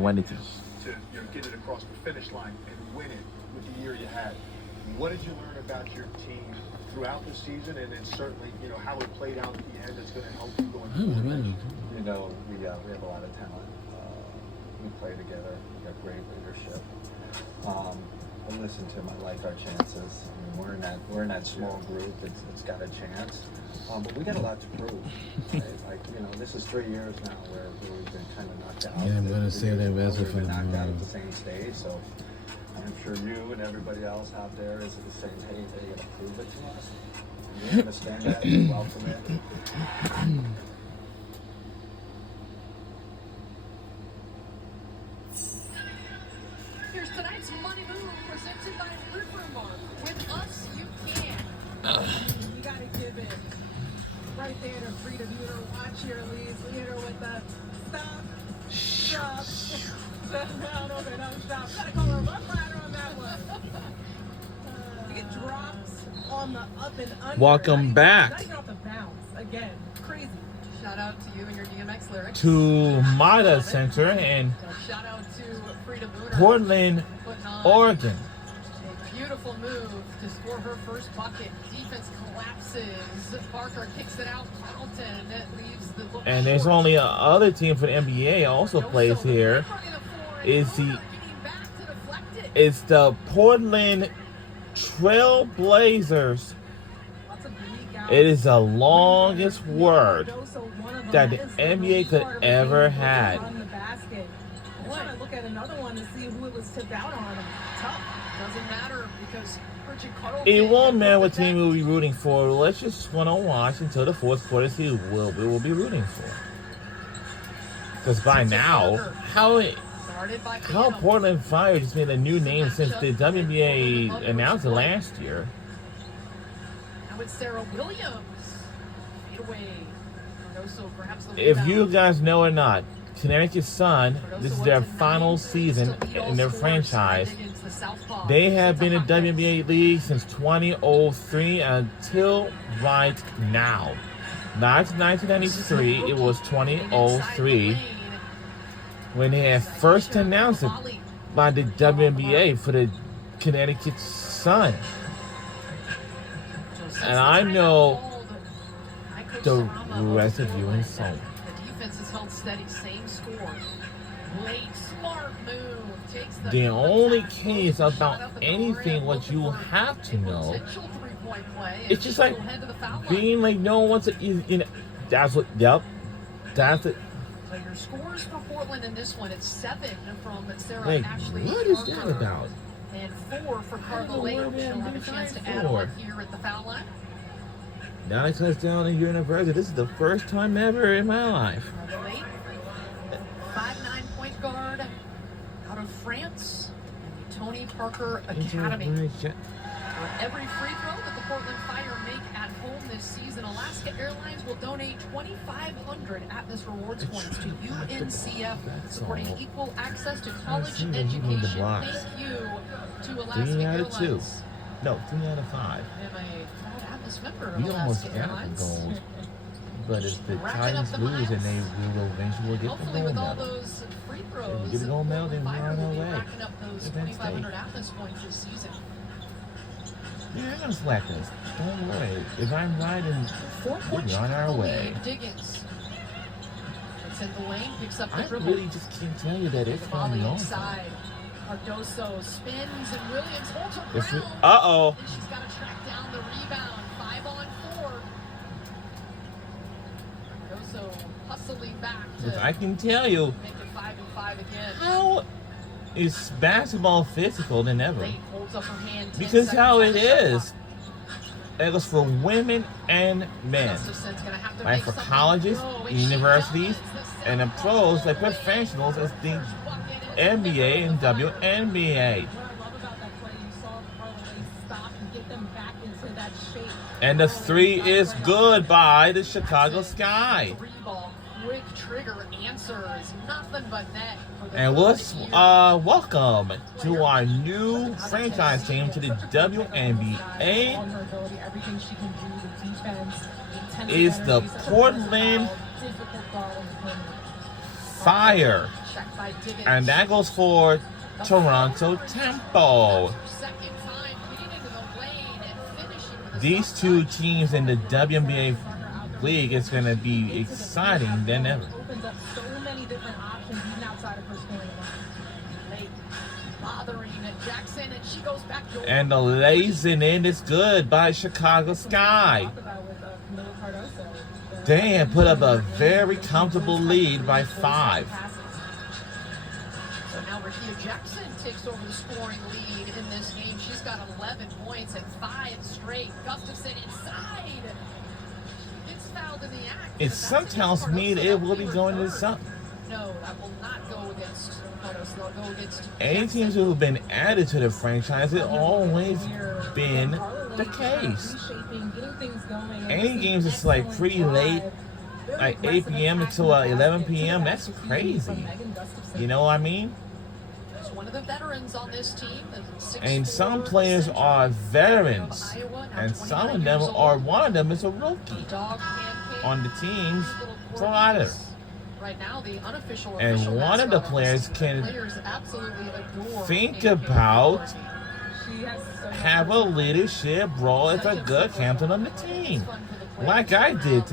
Wanted to. To get it across the finish line and win it with the year you had. What did you learn about your team throughout the season, and then certainly how it played out at the end that's going to help you going forward? We have a lot of talent. We play together. We got great leadership. I listen to them. I like our chances. I mean, we're in that small group. It's got a chance. But we got a lot to prove. Right? Like this is 3 years now where we've been kind of knocked out. Yeah, I'm gonna say that as we've been knocked out at the same stage. So I'm sure you and everybody else out there is saying, hey, they got to prove it to us. And we're going to stand at it and welcome it. Here's tonight's Money Move presented by Rivermark. With us, you can. You gotta give it right there to Frida Buter. Watch your leads. Hit her with the stop. Down over, no stop. Gotta call her a rough rider on that one. It drops on the up and under. Welcome back. Not even off the bounce. Again, crazy. Shout out to you and your DMX lyrics. To Mata Center in Shout out to Frida Buter. Portland, Putting on Oregon. a beautiful move to score her first bucket. Defense collapses. Parker kicks it out. Carlton leaves the look And there's short. only other team for the NBA also plays here. Is the Portland Trail Blazers. It is the longest word that the NBA could ever had. I want to look at another one to see who it was tipped out on. Tough. Doesn't matter because Richard Carlton. It won't matter what team we'll be rooting for. Let's just want to watch until the fourth quarter to see who we will be rooting for. Because by now, how Portland Fire just made a new name since the WNBA announced it last year. Now it's Sarah Williams. Fade away. Cardoso, perhaps the If rebound. you guys know or not, Connecticut Sun, this is their final season in their franchise. They have been in WNBA league since 2003 until right now. Not 1993, it was 2003 when they had first announced it by the WNBA for the Connecticut Sun. And I know the rest of you ain't so. The defense is held steady, same score. Late, smart move. Takes The only case about anything what you have to know, it's just like being like no one wants to. That's what. Yep. That's it. So your scores for Portland in this one, it's 7 from Sarah Like, Ashley. what is that Parker, about? And 4 for Carla know Lake. what She'll have a chance to add on here at the foul line. 9 touchdowns in university. This is the first time ever in my life. Carla Lake, 5'9" point guard out of France, and the Tony Parker Academy. For every free throw that the Portland Fire make at home this season, Alaska Airlines will donate 2,500 Atmos Rewards points to UNCF, supporting equal access to college education. Thank you to Alaska 3 out of Airlines. 2. No, 3 out of 5. I am a proud Atmos member of We almost Alaska got the Airlines. gold. But if the Wrapping Titans up the lose, then miles. we will eventually get the Hopefully, gold with all medal. those free If throws, we get the gold medal, then we're Fire on will our be way. racking up those to Penn 2,500 Atmos points this season. Yeah, I'm gonna slack this. Don't worry. If I'm right, and 4-point we're on our way. Diggins. It's in the lane, picks up the I dribble. really just can't tell you that it's The going volley on. inside. Cardoso spins and Williams holds her It's- ground. uh-oh. And she's got to track down the rebound. 5 on 4. Cardoso hustling back to I can tell you, make it 5 and 5 again. how is basketball physical than ever? Late holds up her hand. 10 Because seconds how on it the shot is, it goes for women and men. Gustafson's gonna have to Like make for something colleges, grow, and she universities, does. and the pros, like professionals, as the NBA and WNBA. What I love about that play, you saw Carla Lake stop and get them back into that shape. And the 3 is good by the Chicago Sky. 3 ball, quick trigger answers, nothing but net. For the And third let's year. welcome to our new franchise team to the WNBA On her ability, everything she can do, the defense, the is the intensity, Portland difficult guard on the perimeter. Fire. Check by Diggins. And that goes for Toronto Tempo. Second time getting into the lane and finishing with a These soft two touch. teams in the WNBA league is going to be exciting than ever. Opens up so many different options even outside of her scoring line. Late bothering Jackson, and she goes back door. And the lazing in is good by Chicago Sky. Talked about with Camila Cardoso. They have put up a very comfortable lead by 5. So now Rakia Jackson takes over the scoring lead in this game. She's got 11 points at 5 straight. Gustafson inside. Gets fouled in the act. It sometimes means it will be going to something. No, that will not go against Cardoso. They'll go against Any Jackson. teams who have been added to the franchise, it's always been the case. Any games it's like pretty late, like 8 p.m. until 11 p.m. That's crazy. You know what I mean? There's one of the veterans on this team. the 6'4" And some players are veterans, of Iowa, now and some 29 of them years are. old. One of them is a rookie Dog pancake. on the teams Little for corgis. either. Right now, the unofficial And official one of the mascot players this can season. Players absolutely adore think pancake about corgi. She has so much have a leadership role as a good captain on the team, like I did today.